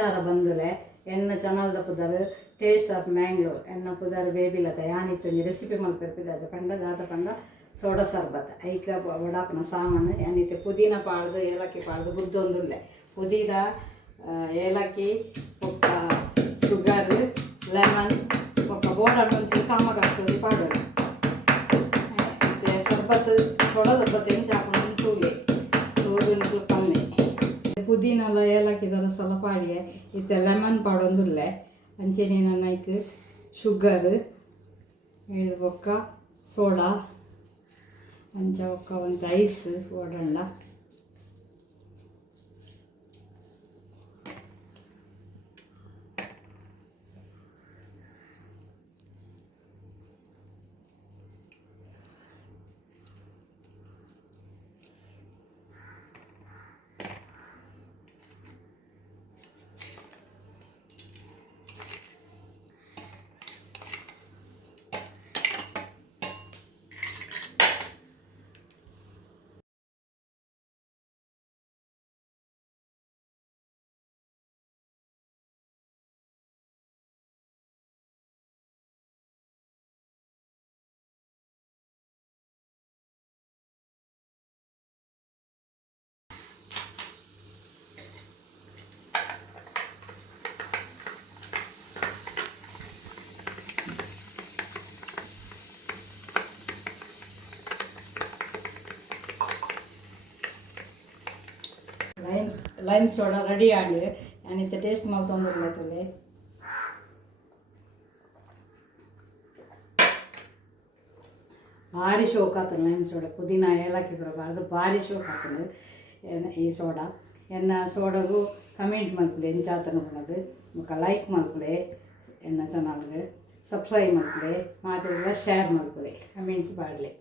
ನಮಸ್ಕಾರ ಬಂಧುಲೆ ಎನ್ನ ಚಾನಲ್ದ ಪುದರ್ ಟೇಸ್ಟ್ ಆಫ್ ಮ್ಯಾಂಗ್ಳೂರ್ ಎನ್ನ ಪುದರ್ ಬೇಬಿಲತ ಯಾನಿತ್ತು ರೆಸಿಪಿ ಮಲ್ಪಿರ್ಪಿದೆ ಅದು ಪಂಡ ದಾದ ಪಂಡ ಸೋಡಾ ಸರ್ಬತ್ ಐಕ ವಡಾಪನ ಸಾಮಾನು ಯಾನಿತ್ತು ಪುದೀನ ಪಾಡ್ದು ಏಲಕ್ಕಿ ಪಾಡ್ದು ಬುದ್ದೊಂದುಲ್ಲೆ ಪುದೀನ ಏಲಕ್ಕಿ ಒಕ್ಕ ಶುಗರ್ ಲೆಮನ್ ಒಕ್ಕ ಬೋಡನ್ನು ಒಂಚೂರು ಕಾಮಗಾಸ್ತದೆ ಪಾಡೋದು ಸರ್ಬತ್ ಸೋಡಾ ಸರ್ಬತ್ ಏನು ಚಾಪನ ಚೂಲೆ ಚೂರು ಕಮ್ಮಿ ಪುದೀನಲ್ಲ ಏಲಕ್ಕಿ ರಸಲ ಪಾಡಿಯೆ ಇತ್ತೆ ಲೆಮನ್ ಪಾಡೊಂದುಲ್ಲೆ ಅಂಚೆನೆ ನೈಕ್ ಶುಗರ್ ಇದು ಬೊಕ್ಕ ಸೋಡಾ ಅಂಚ ಒಕ್ಕ ಒಂದು ಐಸ್ ಓಡಂಡ ಲೈಮ್ ಸೋಡಾ ರೆಡಿ ಆಂಡ್ ನಾನಿತ್ತೆ ಟೇಸ್ಟ್ ಮಾಡ್ತೊಂದಿರ್ಲತ್ತಲ್ಲಿ ಭಾರಿ ಶೋಕ್ ಆಗ್ತದೆ ಲೈಮ್ ಸೋಡಾ ಪುದೀನ ಏಲಕ್ಕಿ ಬರಬಾರ್ದು ಭಾರಿ ಶೋಕ್ ಆಗ್ತದೆ ಈ ಸೋಡಾ ಎನ್ನ ಸೋಡಾಗೂ ಕಮೆಂಟ್ ಮಲ್ಪುಲೆ ಎಂಚಾತನ ಬಣ್ಣದು ಮುಖ ಲೈಕ್ ಮಲ್ಪುಲೆ ಎನ್ನ ಚಾನಲ್ಗೆ ಸಬ್ಸ್ಕ್ರೈಬ್ ಮಲ್ಪುಲೆ ಮಾತಾಡಿದ್ರೆ ಶೇರ್ ಮಲ್ಪುಲೆ ಕಮೆಂಟ್ಸ್ ಮಾಡಲಿ.